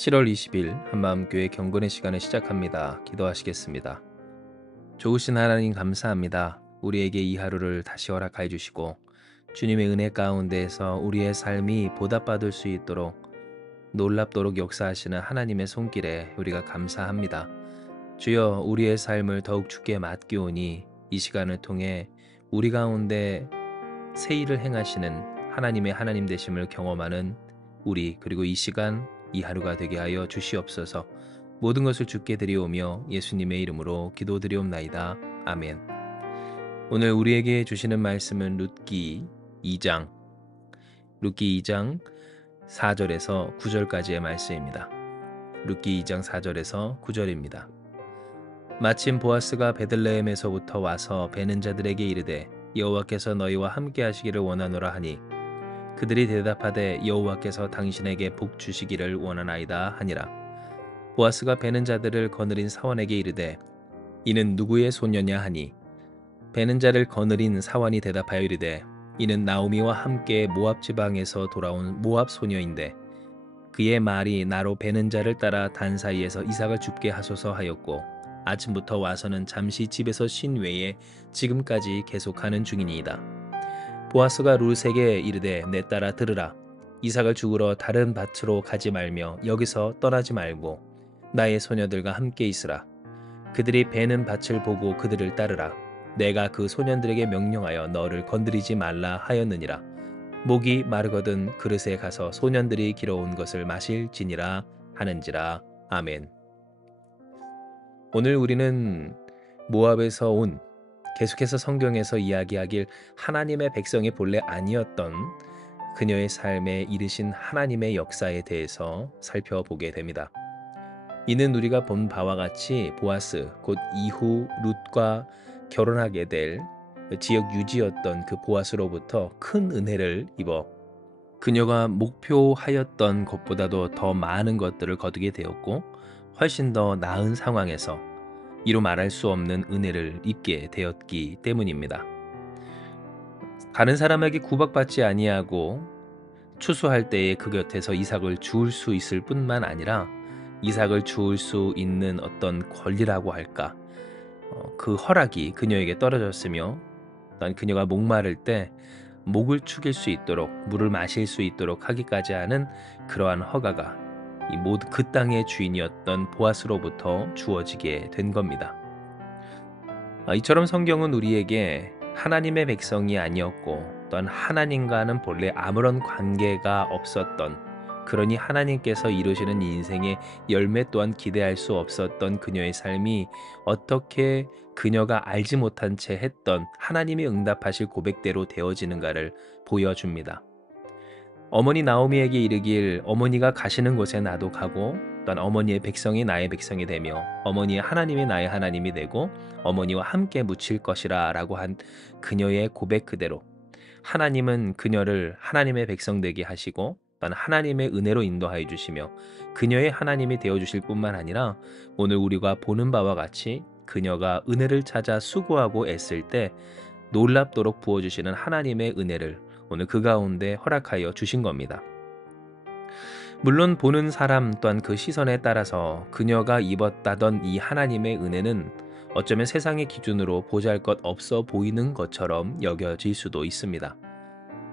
7월 20일 한마음교회 경건의 시간을 시작합니다. 기도하시겠습니다. 좋으신 하나님 감사합니다. 우리에게 이 하루를 다시 허락하여 주시고 주님의 은혜 가운데에서 우리의 삶이 보답받을 수 있도록 놀랍도록 역사하시는 하나님의 손길에 우리가 감사합니다. 주여, 우리의 삶을 더욱 주께 맡기오니 이 시간을 통해 우리 가운데 새 일을 행하시는 하나님의 하나님 되심을 경험하는 우리, 그리고 이 시간 이 하루가 되게 하여 주시옵소서. 모든 것을 주께 드리오며 예수님의 이름으로 기도드리옵나이다. 아멘. 오늘 우리에게 주시는 말씀은 룻기 2장 4절에서 9절까지의 말씀입니다. 룻기 2장 4절에서 9절입니다. 마침 보아스가 베들레헴에서부터 와서 베는 자들에게 이르되 여호와께서 너희와 함께 하시기를 원하노라 하니 그들이 대답하되 여호와께서 당신에게 복 주시기를 원하나이다 하니라. 보아스가 베는 자들을 거느린 사원에게 이르되 이는 누구의 소녀냐 하니 베는 자를 거느린 사원이 대답하여 이르되 이는 나오미와 함께 모압 지방에서 돌아온 모압 소녀인데 그의 말이 나로 베는 자를 따라 단 사이에서 이삭을 줍게 하소서 하였고 아침부터 와서는 잠시 집에서 쉰 외에 지금까지 계속하는 중이니이다. 보아스가 룻에게 이르되 내 딸아 들으라. 이삭을 죽으러 다른 밭으로 가지 말며 여기서 떠나지 말고 나의 소녀들과 함께 있으라. 그들이 베는 밭을 보고 그들을 따르라. 내가 그 소년들에게 명령하여 너를 건드리지 말라 하였느니라. 목이 마르거든 그릇에 가서 소년들이 길어온 것을 마실지니라 하는지라. 아멘. 오늘 우리는 모압에서 온, 계속해서 성경에서 이야기하길 하나님의 백성이 본래 아니었던 그녀의 삶에 이르신 하나님의 역사에 대해서 살펴보게 됩니다. 이는 우리가 본 바와 같이 보아스, 곧 이후 룻과 결혼하게 될 지역 유지였던 그 보아스로부터 큰 은혜를 입어 그녀가 목표하였던 것보다도 더 많은 것들을 거두게 되었고 훨씬 더 나은 상황에서 이루 말할 수 없는 은혜를 입게 되었기 때문입니다. 다른 사람에게 구박받지 아니하고 추수할 때에 그 곁에서 이삭을 주울 수 있을 뿐만 아니라 이삭을 주울 수 있는 어떤 권리라고 할까, 그 허락이 그녀에게 떨어졌으며 또한 그녀가 목마를 때 목을 축일 수 있도록 물을 마실 수 있도록 하기까지 하는 그러한 허가가 이 모두 그 땅의 주인이었던 보아스로부터 주어지게 된 겁니다. 이처럼 성경은 우리에게 하나님의 백성이 아니었고 또한 하나님과는 본래 아무런 관계가 없었던, 그러니 하나님께서 이루시는 인생의 열매 또한 기대할 수 없었던 그녀의 삶이 어떻게 그녀가 알지 못한 채 했던 하나님이 응답하실 고백대로 되어지는가를 보여줍니다. 어머니 나오미에게 이르길 어머니가 가시는 곳에 나도 가고 또한 어머니의 백성이 나의 백성이 되며 어머니의 하나님이 나의 하나님이 되고 어머니와 함께 묻힐 것이라 라고 한 그녀의 고백 그대로 하나님은 그녀를 하나님의 백성 되게 하시고 또한 하나님의 은혜로 인도하여 주시며 그녀의 하나님이 되어주실 뿐만 아니라 오늘 우리가 보는 바와 같이 그녀가 은혜를 찾아 수고하고 애쓸 때 놀랍도록 부어주시는 하나님의 은혜를 오늘 그 가운데 허락하여 주신 겁니다. 물론 보는 사람 또한 그 시선에 따라서 그녀가 입었다던 이 하나님의 은혜는 어쩌면 세상의 기준으로 보잘것없어 보이는 것처럼 여겨질 수도 있습니다.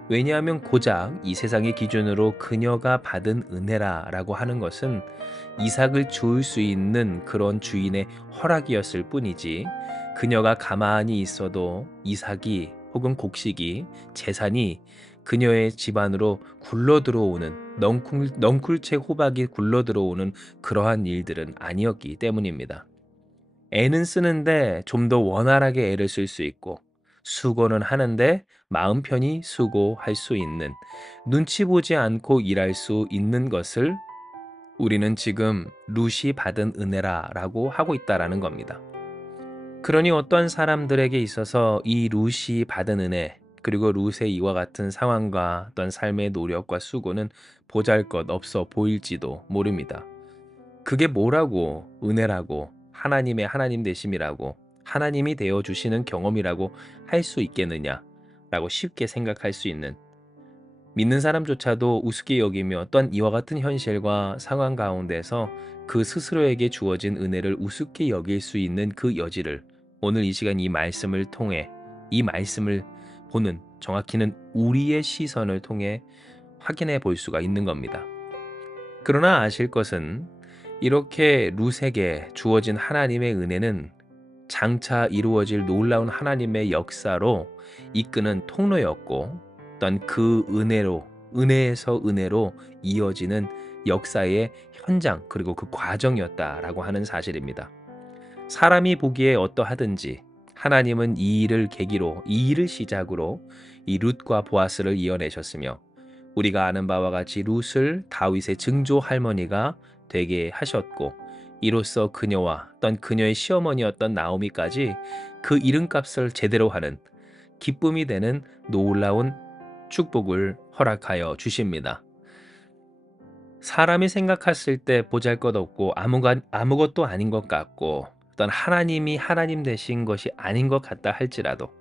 왜냐하면 고작 이 세상의 기준으로 그녀가 받은 은혜라라고 하는 것은 이삭을 주울 수 있는 그런 주인의 허락이었을 뿐이지 그녀가 가만히 있어도 이삭이 혹은 곡식이 재산이 그녀의 집안으로 굴러들어오는 넝쿨채 호박이 굴러들어오는 그러한 일들은 아니었기 때문입니다. 애는 쓰는데 좀 더 원활하게 애를 쓸 수 있고 수고는 하는데 마음 편히 수고할 수 있는, 눈치 보지 않고 일할 수 있는 것을 우리는 지금 룻이 받은 은혜라라고 하고 있다라는 겁니다. 그러니 어떤 사람들에게 있어서 이 룻이 받은 은혜, 그리고 룻의 이와 같은 상황과 어떤 삶의 노력과 수고는 보잘것없어 보일지도 모릅니다. 그게 뭐라고 은혜라고 하나님의 하나님 되심이라고 하나님이 되어주시는 경험이라고 할 수 있겠느냐라고 쉽게 생각할 수 있는, 믿는 사람조차도 우습게 여기며 또한 이와 같은 현실과 상황 가운데서 그 스스로에게 주어진 은혜를 우습게 여길 수 있는 그 여지를 오늘 이 시간 이 말씀을 통해 이 말씀을 보는 정확히는 우리의 시선을 통해 확인해 볼 수가 있는 겁니다. 그러나 아실 것은 이렇게 룻에게 주어진 하나님의 은혜는 장차 이루어질 놀라운 하나님의 역사로 이끄는 통로였고 또한 그 은혜에서 은혜로 이어지는 역사의 현장 그리고 그 과정이었다라고 하는 사실입니다. 사람이 보기에 어떠하든지 하나님은 이 일을 계기로 이 일을 시작으로 이 룻과 보아스를 이어내셨으며 우리가 아는 바와 같이 룻을 다윗의 증조 할머니가 되게 하셨고 이로써 그녀와 또 그녀의 시어머니였던 나오미까지 그 이름값을 제대로 하는 기쁨이 되는 놀라운 축복을 허락하여 주십니다. 사람이 생각했을 때 보잘것없고 아무것도 아닌 것 같고 어떤 하나님이 하나님 되신 것이 아닌 것 같다 할지라도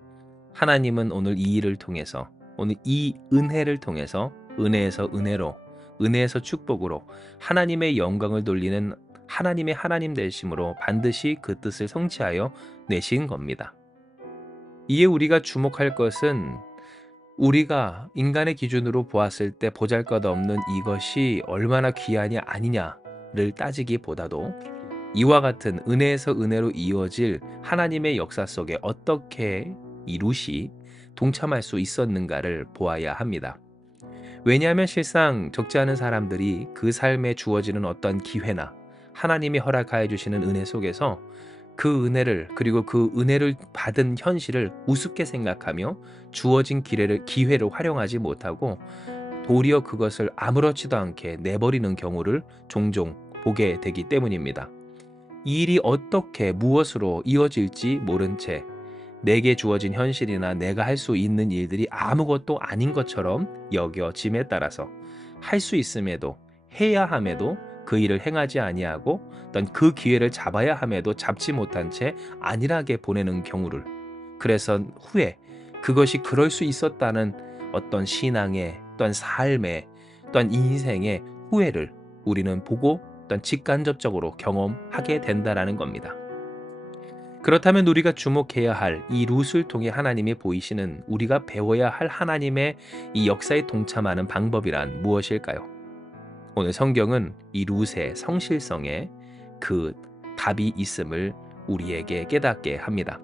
하나님은 오늘 이 일을 통해서 오늘 이 은혜를 통해서 은혜에서 은혜로 은혜에서 축복으로 하나님의 영광을 돌리는 하나님의 하나님 되심으로 반드시 그 뜻을 성취하여 내신 겁니다. 이에 우리가 주목할 것은 우리가 인간의 기준으로 보았을 때 보잘것없는 이것이 얼마나 귀하냐 아니냐를 따지기보다도 이와 같은 은혜에서 은혜로 이어질 하나님의 역사 속에 어떻게 이 룻이 동참할 수 있었는가를 보아야 합니다. 왜냐하면 실상 적지 않은 사람들이 그 삶에 주어지는 어떤 기회나 하나님이 허락하여 주시는 은혜 속에서 그 은혜를 그리고 그 은혜를 받은 현실을 우습게 생각하며 주어진 기회를 활용하지 못하고 도리어 그것을 아무렇지도 않게 내버리는 경우를 종종 보게 되기 때문입니다. 이 일이 어떻게 무엇으로 이어질지 모른 채 내게 주어진 현실이나 내가 할 수 있는 일들이 아무것도 아닌 것처럼 여겨짐에 따라서 할 수 있음에도 해야 함에도 그 일을 행하지 아니하고 어떤 그 기회를 잡아야 함에도 잡지 못한 채 안일하게 보내는 경우를 그래서 후에 그것이 그럴 수 있었다는 어떤 신앙의 또한 삶의 또한 인생의 후회를 우리는 보고 또한 직간접적으로 경험하게 된다라는 겁니다. 그렇다면 우리가 주목해야 할 이 룻을 통해 하나님이 보이시는 우리가 배워야 할 하나님의 이 역사에 동참하는 방법이란 무엇일까요? 오늘 성경은 이 룻의 성실성에 그 답이 있음을 우리에게 깨닫게 합니다.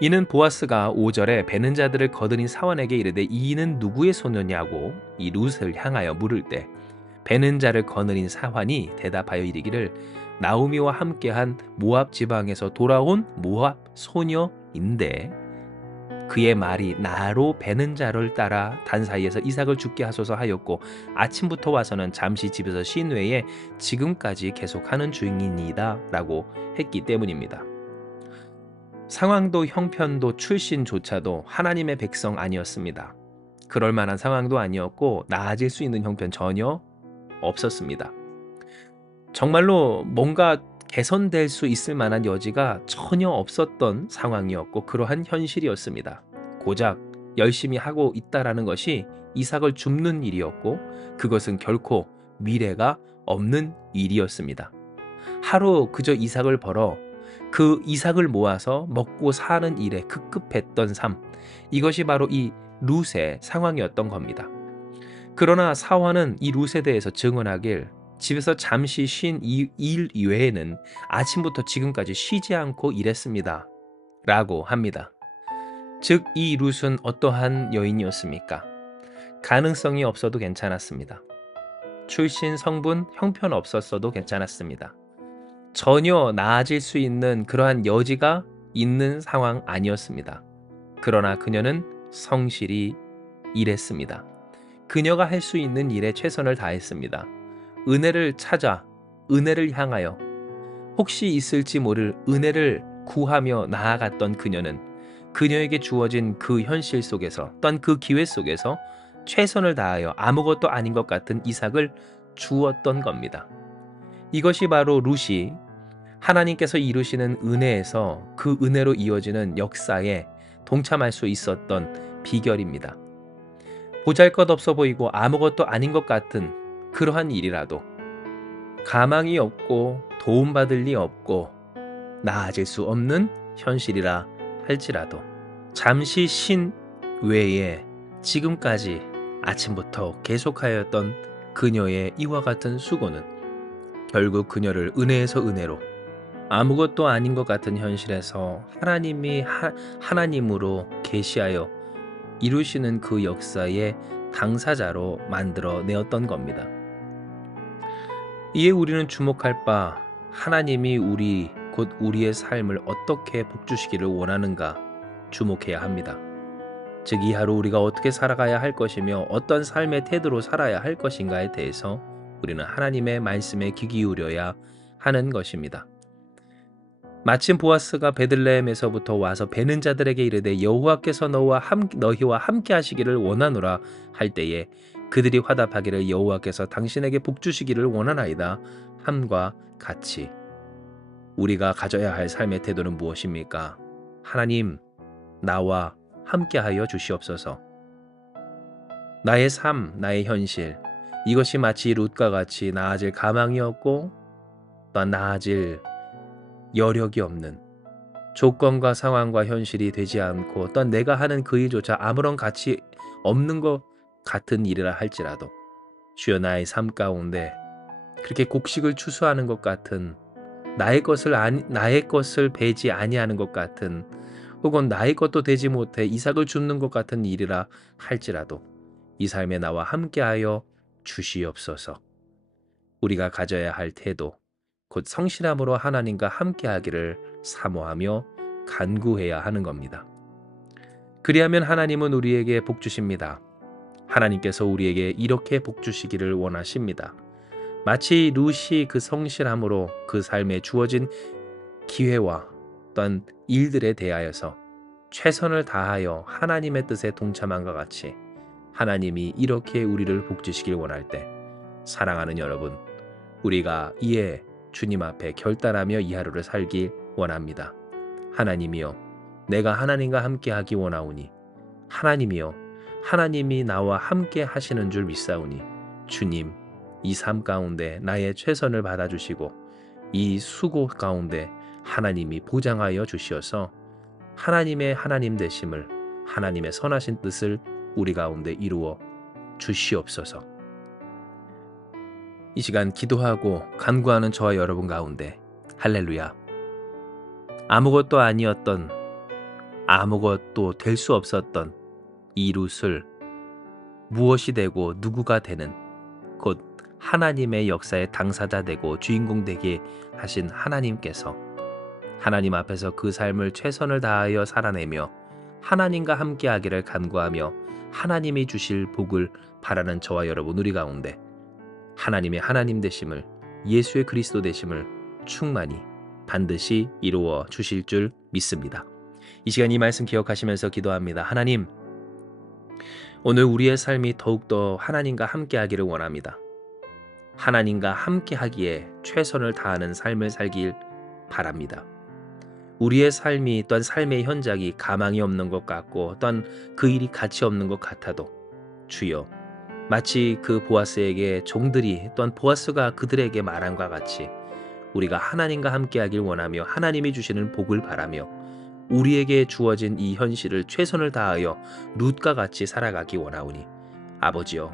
이는 보아스가 5절에 베는 자들을 거느린 사원에게 이르되 이는 누구의 소녀냐고 이 룻을 향하여 물을 때 베는 자를 거느린 사환이 대답하여 이르기를 나오미와 함께한 모압 지방에서 돌아온 모압 소녀인데 그의 말이 나로 베는 자를 따라 단 사이에서 이삭을 죽게 하소서 하였고 아침부터 와서는 잠시 집에서 쉰 외에 지금까지 계속하는 중이니이다 라고 했기 때문입니다. 상황도 형편도 출신조차도 하나님의 백성 아니었습니다. 그럴 만한 상황도 아니었고 나아질 수 있는 형편 전혀 없었습니다. 정말로 뭔가 개선될 수 있을 만한 여지가 전혀 없었던 상황이었고 그러한 현실이었습니다. 고작 열심히 하고 있다라는 것이 이삭을 줍는 일이었고 그것은 결코 미래가 없는 일이었습니다. 하루 그저 이삭을 벌어 그 이삭을 모아서 먹고 사는 일에 급급했던 삶, 이것이 바로 이 룻의 상황이었던 겁니다. 그러나 사환은 이 룻에 대해서 증언하길 집에서 잠시 쉰 일 이외에는 아침부터 지금까지 쉬지 않고 일했습니다 라고 합니다. 즉 이 룻은 어떠한 여인이었습니까? 가능성이 없어도 괜찮았습니다. 출신, 성분, 형편 없었어도 괜찮았습니다. 전혀 나아질 수 있는 그러한 여지가 있는 상황 아니었습니다. 그러나 그녀는 성실히 일했습니다. 그녀가 할 수 있는 일에 최선을 다했습니다. 은혜를 찾아 은혜를 향하여 혹시 있을지 모를 은혜를 구하며 나아갔던 그녀는 그녀에게 주어진 그 현실 속에서 또한 그 기회 속에서 최선을 다하여 아무것도 아닌 것 같은 이삭을 주었던 겁니다. 이것이 바로 룻이 하나님께서 이루시는 은혜에서 그 은혜로 이어지는 역사에 동참할 수 있었던 비결입니다. 보잘것없어 보이고 아무것도 아닌 것 같은 그러한 일이라도, 가망이 없고 도움받을 리 없고 나아질 수 없는 현실이라 할지라도, 잠시 쉰 외에 지금까지 아침부터 계속하였던 그녀의 이와 같은 수고는 결국 그녀를 은혜에서 은혜로, 아무것도 아닌 것 같은 현실에서 하나님이 하나님으로 계시하여 이루시는 그 역사의 당사자로 만들어 내었던 겁니다. 이에 우리는 주목할 바, 하나님이 곧 우리의 삶을 어떻게 복주시기를 원하는가 주목해야 합니다. 즉, 이 하루 우리가 어떻게 살아가야 할 것이며 어떤 삶의 태도로 살아야 할 것인가에 대해서 우리는 하나님의 말씀에 귀 기울여야 하는 것입니다. 마침 보아스가 베들레헴에서부터 와서 베는 자들에게 이르되 여호와께서 너희와 함께 하시기를 원하노라 할 때에 그들이 화답하기를 여호와께서 당신에게 복주시기를 원하나이다 함과 같이, 우리가 가져야 할 삶의 태도는 무엇입니까? 하나님, 나와 함께하여 주시옵소서. 나의 삶, 나의 현실, 이것이 마치 룻과 같이 나아질 가망이 없고 또 나아질 여력이 없는, 조건과 상황과 현실이 되지 않고 또 내가 하는 그 일조차 아무런 가치 없는 것 같은 일이라 할지라도, 주여, 나의 삶 가운데 그렇게 곡식을 추수하는 것 같은, 나의 것을 배지 아니하는 것 같은, 혹은 나의 것도 되지 못해 이삭을 줍는 것 같은 일이라 할지라도 이 삶에 나와 함께하여 주시옵소서. 우리가 가져야 할 태도, 곧 성실함으로 하나님과 함께하기를 사모하며 간구해야 하는 겁니다. 그리하면 하나님은 우리에게 복 주십니다. 하나님께서 우리에게 이렇게 복 주시기를 원하십니다. 마치 룻이 그 성실함으로 그 삶에 주어진 기회와 또한 일들에 대하여서 최선을 다하여 하나님의 뜻에 동참함과 같이 하나님이 이렇게 우리를 복 주시길 원할 때, 사랑하는 여러분, 우리가 이에 주님 앞에 결단하며 이 하루를 살길 원합니다. 하나님이여, 내가 하나님과 함께하기 원하오니, 하나님이여, 하나님이 나와 함께 하시는 줄 믿사오니, 주님, 이 삶 가운데 나의 최선을 받아주시고 이 수고 가운데 하나님이 보장하여 주시어서 하나님의 하나님 되심을, 하나님의 선하신 뜻을 우리 가운데 이루어 주시옵소서. 이 시간 기도하고 간구하는 저와 여러분 가운데, 할렐루야, 아무것도 아니었던, 아무것도 될 수 없었던 이 룻을 무엇이 되고 누구가 되는, 곧 하나님의 역사의 당사자 되고 주인공 되게 하신 하나님께서 하나님 앞에서 그 삶을 최선을 다하여 살아내며 하나님과 함께하기를 간구하며 하나님이 주실 복을 바라는 저와 여러분, 우리 가운데 하나님의 하나님 되심을, 예수의 그리스도 되심을 충만히 반드시 이루어 주실 줄 믿습니다. 이 시간 이 말씀 기억하시면서 기도합니다. 하나님, 오늘 우리의 삶이 더욱더 하나님과 함께하기를 원합니다. 하나님과 함께하기에 최선을 다하는 삶을 살길 바랍니다. 우리의 삶이, 또한 삶의 현장이 가망이 없는 것 같고 또한 그 일이 가치 없는 것 같아도, 주여, 마치 그 보아스에게 종들이, 또한 보아스가 그들에게 말함과 같이 우리가 하나님과 함께하길 원하며 하나님이 주시는 복을 바라며 우리에게 주어진 이 현실을 최선을 다하여 룻과 같이 살아가기 원하오니, 아버지여,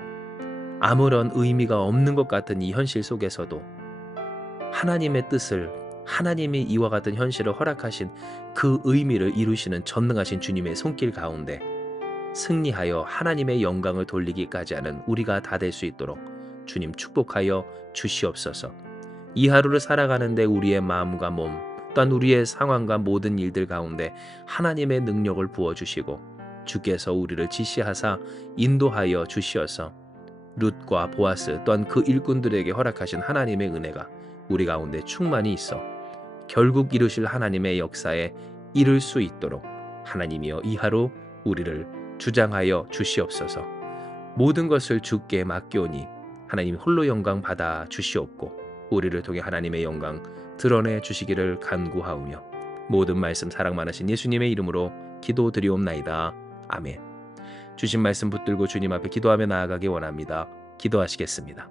아무런 의미가 없는 것 같은 이 현실 속에서도 하나님의 뜻을, 하나님이 이와 같은 현실을 허락하신 그 의미를 이루시는 전능하신 주님의 손길 가운데 승리하여 하나님의 영광을 돌리기까지 하는 우리가 다 될 수 있도록 주님 축복하여 주시옵소서. 이 하루를 살아가는데 우리의 마음과 몸, 또한 우리의 상황과 모든 일들 가운데 하나님의 능력을 부어주시고 주께서 우리를 지시하사 인도하여 주시어서 룻과 보아스, 또한 그 일꾼들에게 허락하신 하나님의 은혜가 우리 가운데 충만히 있어 결국 이루실 하나님의 역사에 이룰 수 있도록 하나님이여, 이 하루 우리를 주장하여 주시옵소서. 모든 것을 주께 맡겨오니 하나님 홀로 영광 받아 주시옵고 우리를 통해 하나님의 영광 드러내 주시기를 간구하오며 모든 말씀 사랑 많으신 예수님의 이름으로 기도드리옵나이다. 아멘. 주신 말씀 붙들고 주님 앞에 기도하며 나아가기 원합니다. 기도하시겠습니다.